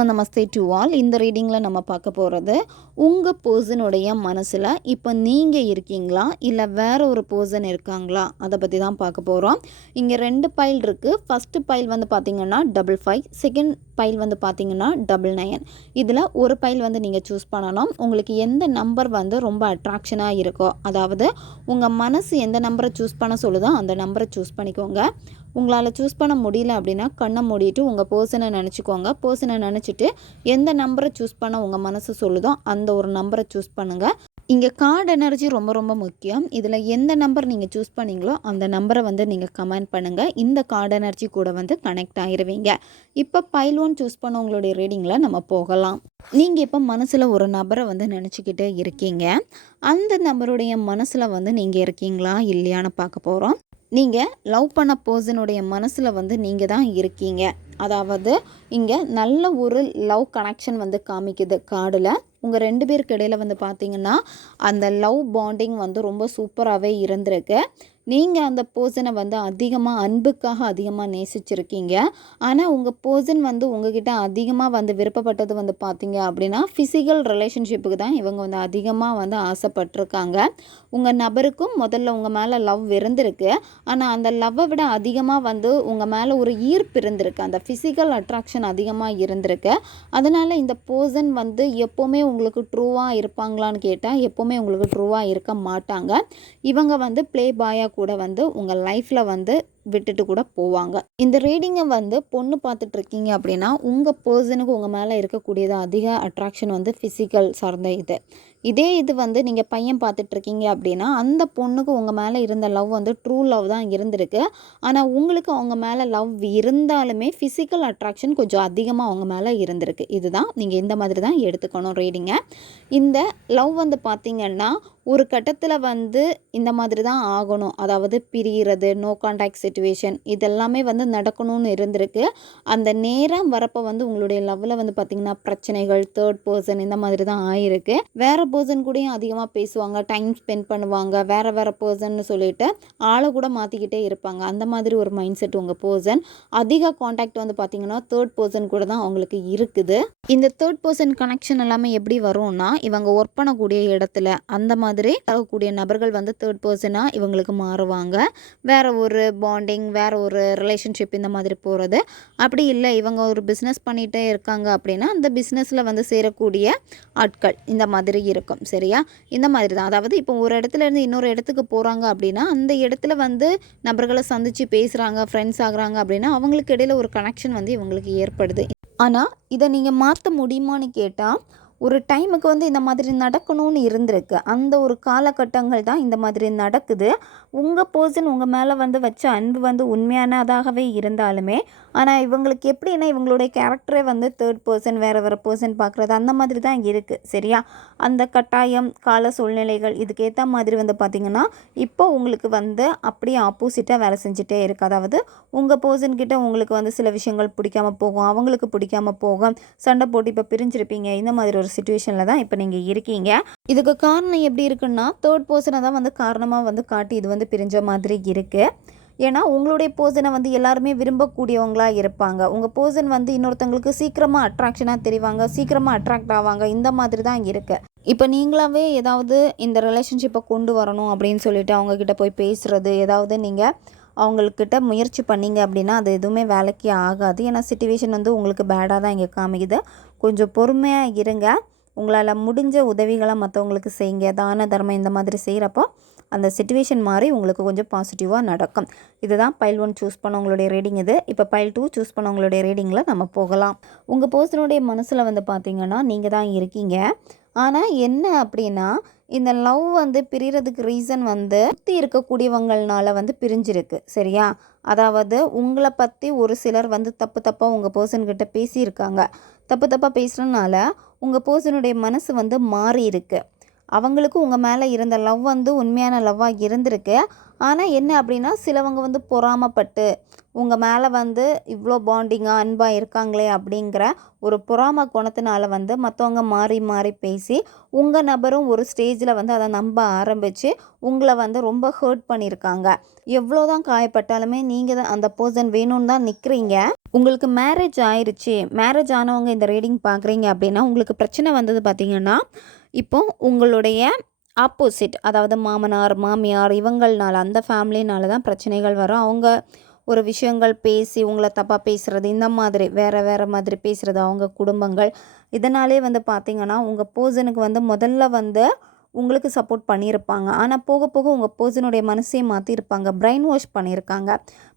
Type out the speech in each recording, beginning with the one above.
Namaste to all. இந்த ரீடிங்கில் நம்ம பார்க்க போகிறது உங்கள் பர்சனுடைய மனசில் இப்போ நீங்கள் இருக்கீங்களா இல்லை வேற ஒரு பர்சன் இருக்காங்களா அதை பற்றி தான் பார்க்க போகிறோம். இங்கே 2 பைல் இருக்குது. ஃபஸ்ட்டு பைல் வந்து பார்த்திங்கன்னா 55, செகண்ட் பைல் வந்து பார்த்திங்கன்னா 99. இதில் ஒரு பைல் வந்து நீங்கள் சூஸ் பண்ணணும். உங்களுக்கு எந்த நம்பர் வந்து ரொம்ப அட்ராக்ஷனாக இருக்கோ, அதாவது உங்கள் மனசு எந்த நம்பரை சூஸ் பண்ண சொல்லுதோ அந்த நம்பரை சூஸ் பண்ணிக்கோங்க. உங்களால் சூஸ் பண்ண முடியல அப்படின்னா கண்ணை மூடிட்டு உங்கள் பர்சனை நினச்சிக்கோங்க. பர்சனை நினச்சிட்டு எந்த நம்பரை சூஸ் பண்ண உங்கள் மனசு சொல்லுதோ அந்த ஒரு நம்பரை சூஸ் பண்ணுங்கள். இங்கே கார்டு எனர்ஜி ரொம்ப ரொம்ப முக்கியம். இதில் எந்த நம்பர் நீங்கள் சூஸ் பண்ணீங்களோ அந்த நம்பரை வந்து நீங்கள் கமெண்ட் பண்ணுங்கள். இந்த கார்டு எனர்ஜி கூட வந்து கனெக்ட் ஆகிருவீங்க. இப்போ பைல் 1 சூஸ் பண்ண உங்களுடைய ரீடிங்கில் நம்ம போகலாம். நீங்கள் இப்போ மனசில் ஒரு நபரை வந்து நினச்சிக்கிட்டே இருக்கீங்க. அந்த நபருடைய மனசில் வந்து நீங்கள் இருக்கீங்களா இல்லையான்னு பார்க்க போகிறோம். நீங்கள் லவ் பண்ண பர்சனுடைய மனசில் வந்து நீங்கள் தான் இருக்கீங்க. அதாவது இங்கே நல்ல ஒரு லவ் கனெக்ஷன் வந்து காமிக்குது கார்டில். உங்கள் 2 பேருக்கு இடையில் வந்து பார்த்திங்கன்னா அந்த லவ் பாண்டிங் வந்து ரொம்ப சூப்பராகவே இருந்திருக்கு. நீங்கள் அந்த பர்சனை வந்து அன்புக்காக அதிகமாக நேசிச்சிருக்கீங்க. ஆனால் உங்கள் பர்சன் வந்து உங்ககிட்ட அதிகமாக வந்து விருப்பப்பட்டது வந்து பார்த்திங்க அப்படின்னா ஃபிசிக்கல் ரிலேஷன்ஷிப்புக்கு தான் இவங்க வந்து அதிகமாக வந்து ஆசைப்பட்டிருக்காங்க. உங்கள் நபருக்கும் முதல்ல உங்கள் மேலே லவ் இருந்திருக்கு. ஆனால் அந்த லவ்வை விட அதிகமாக வந்து உங்கள் மேலே ஒரு ஈர்ப்பு இருந்திருக்கு. அந்த ஃபிசிக்கல் அட்ராக்ஷன் அதிகமாக இருந்திருக்கு. அதனால் இந்த பர்சன் வந்து எப்போவுமே உங்களுக்கு ட்ரூவாக இருப்பாங்களான்னு கேட்டால் எப்போவுமே உங்களுக்கு ட்ரூவாக இருக்க மாட்டாங்க. இவங்க வந்து ப்ளே பாயாக கூட வந்து உங்கள் லைஃப்பில் வந்து விட்டுட்டு கூட போவாங்க. இந்த ரீடிங்கை வந்து பொண்ணு பார்த்துட்டு இருக்கீங்க அப்படின்னா உங்கள் பர்சனுக்கு உங்கள் மேலே இருக்கக்கூடியது அதிக அட்ராக்ஷன் வந்து ஃபிசிக்கல் சார்ந்த இது வந்து நீங்கள் பையன் பார்த்துட்டு இருக்கீங்க அப்படின்னா அந்த பொண்ணுக்கு உங்கள் மேலே இருந்த லவ் வந்து ட்ரூ லவ் தான் இருந்திருக்கு. ஆனால் உங்களுக்கு அவங்க மேலே லவ் இருந்தாலுமே ஃபிசிக்கல் அட்ராக்ஷன் கொஞ்சம் அதிகமாக அவங்க மேலே இருந்திருக்கு. இதுதான் நீங்கள் இந்த மாதிரி தான் எடுத்துக்கணும் ரீடிங்கை. இந்த லவ் வந்து பார்த்திங்கன்னா ஒரு கட்டத்தில் வந்து இந்த மாதிரி தான் ஆகணும். அதாவது பிரிகிறது, நோ கான்டாக்ட் சிச்சுவேஷன் இதெல்லாமே வந்து நடக்கணும்னு இருந்திருக்கு. அந்த நேரம் வரப்போ வந்து உங்களுடைய லவ்வில் வந்து பார்த்திங்கன்னா பிரச்சனைகள், தேர்ட் பர்சன் இந்த மாதிரி தான் ஆயிருக்கு. வேறு பர்சன் கூடயும் அதிகமாக பேசுவாங்க, டைம் ஸ்பெண்ட் பண்ணுவாங்க, வேறு பர்சன்னு சொல்லிட்டு ஆளை கூட மாற்றிக்கிட்டே இருப்பாங்க. அந்த மாதிரி ஒரு மைண்ட் செட் உங்கள் பர்சன். அதிக கான்டாக்ட் வந்து பார்த்திங்கன்னா தேர்ட் பர்சன் கூட தான் அவங்களுக்கு இருக்குது. இந்த தேர்ட் பர்சன் கனெக்ஷன் எல்லாமே எப்படி வரும்னா இவங்க ஒர்க் பண்ணக்கூடிய இடத்துல அந்த மாதிரி ஆகக்கூடிய நபர்கள் வந்து தேர்ட் பர்சனாக இவங்களுக்கு மாறுவாங்க. வேறு ஒரு பாண்டிங், வேறு ஒரு ரிலேஷன்ஷிப் இந்த மாதிரி போகிறது. அப்படி இல்லை இவங்க ஒரு பிஸ்னஸ் பண்ணிகிட்டே இருக்காங்க அப்படின்னா அந்த பிஸ்னஸில் வந்து சேரக்கூடிய ஆட்கள் இந்த மாதிரி இருக்கும். சரியா? இந்த மாதிரி தான். அதாவது இப்போ ஒரு இடத்துல இருந்து இன்னொரு இடத்துக்கு போகிறாங்க அப்படின்னா அந்த இடத்துல வந்து நபர்களை சந்தித்து பேசுகிறாங்க, ஃப்ரெண்ட்ஸ் ஆகுறாங்க அப்படின்னா அவங்களுக்கு இடையில் ஒரு கனெக்ஷன் வந்து இவங்களுக்கு ஏற்படுது. ஆனால் இதை நீங்கள் மாற்ற முடியுமான்னு கேட்டால் ஒரு டைமுக்கு வந்து இந்த மாதிரி நடக்கணும்னு இருந்திருக்கு. அந்த ஒரு காலகட்டங்கள் தான் இந்த மாதிரி நடக்குது. உங்கள் பர்சன் உங்கள் மேலே வந்து வச்ச அன்பு வந்து உண்மையானதாகவே இருந்தாலுமே ஆனால் இவங்களுக்கு எப்படின்னா இவங்களுடைய கேரக்டரே வந்து தேர்ட் பர்சன் வேறு பர்சன் பார்க்குறது அந்த மாதிரி தான் இருக்குது. சரியா? அந்த கட்டாயம், கால சூழ்நிலைகள் இதுக்கேற்ற மாதிரி வந்து பார்த்திங்கன்னா இப்போ உங்களுக்கு வந்து அப்படியே ஆப்போசிட்டாக வேலை செஞ்சுட்டே இருக்குது. அதாவது உங்கள் பர்சன்கிட்ட உங்களுக்கு வந்து சில விஷயங்கள் பிடிக்காமல் போகும், அவங்களுக்கு பிடிக்காமல் போகும், சண்டை போட்டு இப்போ பிரிஞ்சிருப்பீங்க. இந்த மாதிரி ஒரு சிச்சுவேஷனில் தான் இப்போ நீங்கள் இருக்கீங்க. இதுக்கு காரணம் எப்படி இருக்குன்னா தேர்ட் பர்சனை தான் வந்து காரணமாக வந்து காட்டி இது வந்து பிரிஞ்ச மாதிரி இருக்குது. ஏன்னா உங்களுடைய பர்சனை வந்து எல்லாருமே விரும்பக்கூடியவங்களாக இருப்பாங்க. உங்கள் பர்சன் வந்து இன்னொருத்தங்களுக்கு சீக்கிரமாக அட்ராக்ஷனாக தெரிவாங்க, சீக்கிரமாக அட்ராக்ட் ஆவாங்க. இந்த மாதிரி தான் இருக்குது. இப்போ நீங்களாவே ஏதாவது இந்த ரிலேஷன்ஷிப்பை கொண்டு வரணும் அப்படின்னு சொல்லிட்டு அவங்கக்கிட்ட போய் பேசுகிறது, ஏதாவது நீங்கள் அவங்கக்கிட்ட முயற்சி பண்ணிங்க அப்படின்னா அது எதுவுமே வேலைக்கு ஆகாது. ஏன்னா சிச்சுவேஷன் வந்து உங்களுக்கு பேடாக தான் இங்கே காமிக்குது. கொஞ்சம் பொறுமையாக இருங்க. உங்களால் முடிஞ்ச உதவிகளை மற்றவங்களுக்கு செய்யுங்க. தான தர்மம் இந்த மாதிரி செய்கிறப்போ அந்த சிச்சுவேஷன் மாதிரி உங்களுக்கு கொஞ்சம் பாசிட்டிவாக நடக்கும். இதுதான் பைல் 1 சூஸ் பண்ணவங்களுடைய ரீடிங் இது. இப்போ பைல் 2 சூஸ் பண்ணவங்களுடைய ரீடிங்கில் நம்ம போகலாம். உங்கள் பர்சனுடைய மனசில் வந்து பார்த்திங்கன்னா நீங்கள் தான் இருக்கீங்க. ஆனால் என்ன அப்படின்னா இந்த லவ் வந்து பிரியறதுக்கு ரீசன் வந்து சுற்றி இருக்கக்கூடியவங்களால வந்து பிரிஞ்சிருக்கு. சரியா? அதாவது உங்களை பற்றி ஒரு சிலர் வந்து தப்பாக உங்கள் பர்சன்கிட்ட பேசியிருக்காங்க. தப்பாக பேசுகிறதுனால உங்கள் பர்சனுடைய மனசு வந்து மாறி இருக்கு. அவங்களுக்கு உங்கள் மேலே இருந்த லவ் வந்து உண்மையான லவ்வாக இருந்திருக்கு. ஆனால் என்ன அப்படின்னா சிலவங்க வந்து பொறாமப்பட்டு உங்கள் மேலே வந்து இவ்வளோ பாண்டிங்காக அன்பாக இருக்காங்களே அப்படிங்கிற ஒரு பொறாம குணத்தினால வந்து மற்றவங்க மாறி மாறி பேசி உங்கள் நபரும் ஒரு ஸ்டேஜில் வந்து அதை நம்ப ஆரம்பித்து உங்களை வந்து ரொம்ப ஹர்ட் பண்ணியிருக்காங்க. எவ்வளோ தான் காயப்பட்டாலுமே நீங்கள் தான் அந்த பர்சன் வேணும்னு தான் நிற்கிறீங்க. உங்களுக்கு மேரேஜ் ஆயிருச்சு, மேரேஜ் ஆனவங்க இந்த ரீடிங் பார்க்குறீங்க அப்படின்னா உங்களுக்கு பிரச்சனை வந்தது பார்த்திங்கன்னா, இப்போ உங்களுடைய ஆப்போசிட் அதாவது மாமனார், மாமியார் இவங்கள்னால அந்த ஃபேமிலினால தான் பிரச்சனைகள் வரும். அவங்க ஒரு விஷயங்கள் பேசி உங்களை தப்பாக பேசுகிறது, இந்த மாதிரி வேறு மாதிரி பேசுகிறது அவங்க குடும்பங்கள். இதனாலே வந்து பார்த்திங்கன்னா உங்கள் பர்சனுக்கு வந்து முதல்ல வந்து உங்களுக்கு சப்போர்ட் பண்ணியிருப்பாங்க. ஆனால் போக போக உங்கள் பர்சனுடைய மனசையே மாற்றிருப்பாங்க. பிரெயின் வாஷ் பண்ணியிருக்காங்க.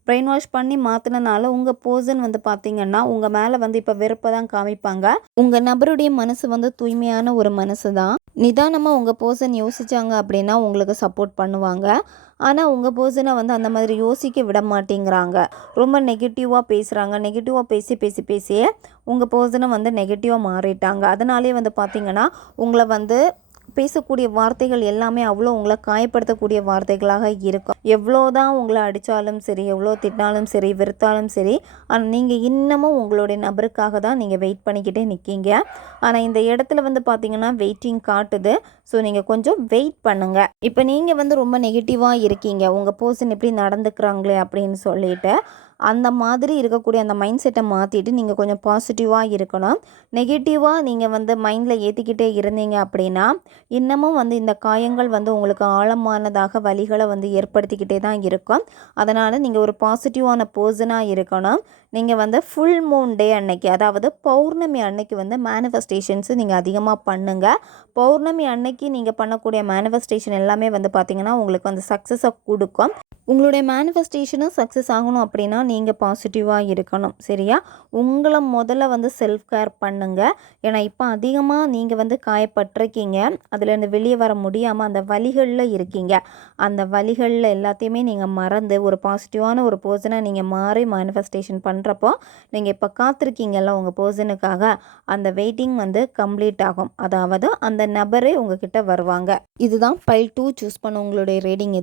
பிரெயின் வாஷ் பண்ணி மாற்றினனால உங்கள் பர்சன் வந்து பார்த்திங்கன்னா உங்கள் மேலே வந்து இப்போ வெறுப்பை தான் காமிப்பாங்க. உங்கள் நபருடைய மனசு வந்து தூய்மையான ஒரு மனசு தான். நிதானமாக உங்கள் பர்சன் யோசித்தாங்க அப்படின்னா உங்களுக்கு சப்போர்ட் பண்ணுவாங்க. ஆனால் உங்கள் பர்சனை வந்து அந்த மாதிரி யோசிக்க விட மாட்டேங்கிறாங்க. ரொம்ப நெகட்டிவாக பேசுகிறாங்க. நெகட்டிவாக பேசியே உங்கள் பர்சனை வந்து நெகட்டிவாக மாறிட்டாங்க. அதனாலே வந்து பார்த்திங்கன்னா உங்களை வந்து பேசக்கூடிய வார்த்தைகள் எல்லாமே அவ்வளோ உங்களை காயப்படுத்தக்கூடிய வார்த்தைகளாக இருக்கும். எவ்வளோ தான் உங்களை அடித்தாலும் சரி, எவ்வளோ திட்டினாலும் சரி, வெறுத்தாலும் சரி, ஆனால் நீங்கள் இன்னமும் உங்களுடைய நபருக்காக தான் நீங்கள் வெயிட் பண்ணிக்கிட்டே நிற்கீங்க. ஆனால் இந்த இடத்துல வந்து பார்த்திங்கன்னா வெயிட்டிங் காட்டுது. ஸோ நீங்கள் கொஞ்சம் வெயிட் பண்ணுங்கள். இப்போ நீங்கள் வந்து ரொம்ப நெகட்டிவாக இருக்கீங்க, உங்கள் பர்சன் எப்படி நடந்துக்கிறாங்களே அப்படின்னு சொல்லிட்டு அந்த மாதிரி இருக்கக்கூடிய அந்த மைண்ட் செட்டை மாற்றிட்டு நீங்கள் கொஞ்சம் பாசிட்டிவாக இருக்கணும். நெகட்டிவாக நீங்கள் வந்து மைண்டில் ஏற்றிக்கிட்டே இருந்தீங்க அப்படின்னா இன்னமும் வந்து இந்த காயங்கள் வந்து உங்களுக்கு ஆழமானதாக வலிகளை வந்து ஏற்படுத்திக்கிட்டே தான் இருக்கும். அதனால் நீங்கள் ஒரு பாசிட்டிவான பர்சனாக இருக்கணும். நீங்கள் வந்து ஃபுல் மூன் டே அன்னைக்கு, அதாவது பௌர்ணமி அன்னைக்கு வந்து மேனிஃபெஸ்டேஷன்ஸு நீங்கள் அதிகமாக பண்ணுங்கள். பௌர்ணமி அன்னைக்கு நீங்கள் பண்ணக்கூடிய மேனிஃபெஸ்டேஷன் எல்லாமே வந்து பார்த்திங்கன்னா உங்களுக்கு வந்து சக்ஸஸை கொடுக்கும். உங்களுடைய மேனிஃபெஸ்டேஷனும் சக்ஸஸ் ஆகணும் அப்படின்னா நீங்கள் பாசிட்டிவாக இருக்கணும். சரியா? உங்களை முதல்ல வந்து செல்ஃப் கேர் பண்ணுங்கள். ஏன்னா இப்போ அதிகமாக நீங்கள் வந்து காயப்பட்டிருக்கீங்க. அதுலேருந்து வெளியே வர முடியாமல் அந்த வலிகளில் இருக்கீங்க. அந்த வலிகளில் எல்லாத்தையுமே நீங்கள் மறந்து ஒரு பாசிட்டிவான ஒரு பர்சனாக நீங்கள் மாறி மேனிஃபெஸ்டேஷன் பண்ணுறப்போ நீங்கள் இப்போ காத்திருக்கீங்கல்ல உங்கள் பர்சனுக்காக, அந்த வெயிட்டிங் வந்து கம்ப்ளீட் ஆகும். அதாவது அந்த நபரே உங்ககிட்ட வருவாங்க. இதுதான் பைல் 2 சூஸ் பண்ண உங்களுடைய ரீடிங்.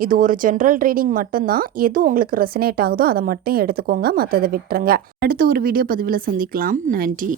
இது ஒரு ஜென்ரல் ரீடிங் மட்டும்தான். எது உங்களுக்கு ரெசனேட் ஆகுதோ அதை மட்டும் எடுத்துக்கோங்க, மற்றதை விட்டுருங்க. அடுத்த ஒரு வீடியோ பதிவில் சந்திக்கலாம். நன்றி.